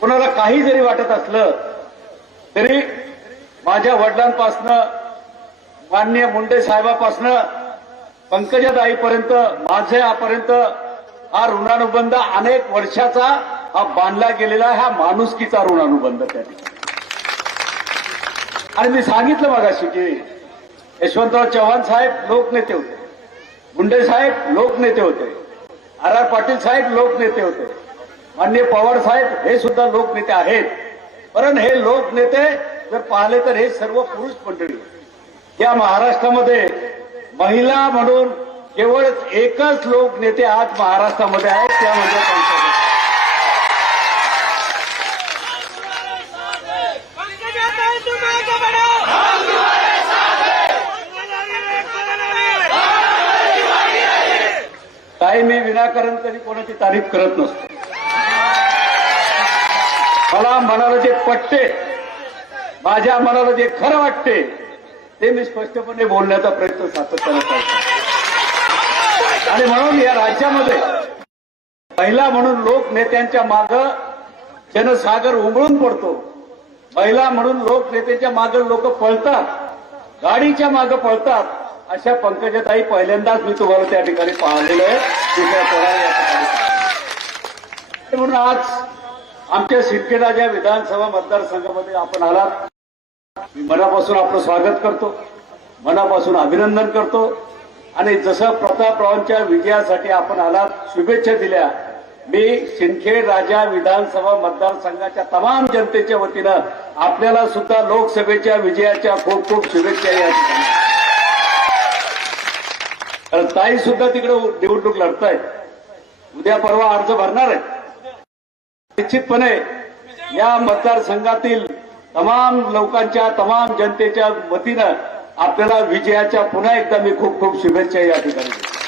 कोणाला काही जरी वाटत असलं तरी माझ्या वडिलांपासनं मान्य मुंडे साहेबापासनं पंकजाताईपर्यंत माझ्यापर्यंत हा ऋणानुबंध अनेक वर्षाचा हा बांधला गेलेला हा माणुसकीचा ऋणानुबंध त्या ठिकाणी. आणि मी सांगितलं मगाशी की यशवंतराव चव्हाण साहेब लोकनेते होते. मुंडे साहेब लोकनेते होते. आर आर पाटील साहेब लोकनेते होते. मान्य पवार साहेब हे सुद्धा लोकनेते आहेत. कारण हे लोकनेते जर पाहिले तर हे सर्व पुरुष मंडळी. या महाराष्ट्रामध्ये महिला म्हणून केवळ एकच लोकनेते आज महाराष्ट्रामध्ये आहेत त्या म्हणजे काही मी विनाकारण तरी कोणाची तारीफ करत नसतो. मला मनाला जे पटते माझ्या मनाला जे खरं वाटते ते मी स्पष्टपणे बोलण्याचा प्रयत्न सातत्याने करतो. आणि म्हणून या राज्यामध्ये महिला म्हणून लोक नेत्यांच्या माग जनसागर उमळून पडतो. महिला म्हणून लोक नेत्यांच्या माग लोक पळतात गाडीच्या मागे पळतात. अशा पंकजाताई पहिल्यांदाच मी तुम्हाला त्या ठिकाणी पाहिलेलं आहे. दुसऱ्या म्हणून आज आमच्या सिंदखेडाच्या विधानसभा मतदारसंघामध्ये आपण आलात मी मनापासून आपलं स्वागत करतो मनापासून अभिनंदन करतो. आणि जसं प्रतापरावांच्या विजयासाठी आपण आलात शुभेच्छा दिल्या मी सिंदखेड राजा विधानसभा मतदारसंघाच्या तमाम जनतेच्या वतीनं आपल्याला सुद्धा लोकसभेच्या विजयाच्या खूप खूप शुभेच्छा या ठिकाणी. ताई सुद्धा तिकडे निवडणूक लढतायत. उद्या परवा अर्ज भरणार आहेत. निश्चितपणे या मतदारसंघातील तमाम लोकांच्या तमाम जनतेच्या वतीनं आपल्याला विजयाच्या पुन्हा एकदा मी खूप खूप शुभेच्छा या ठिकाणी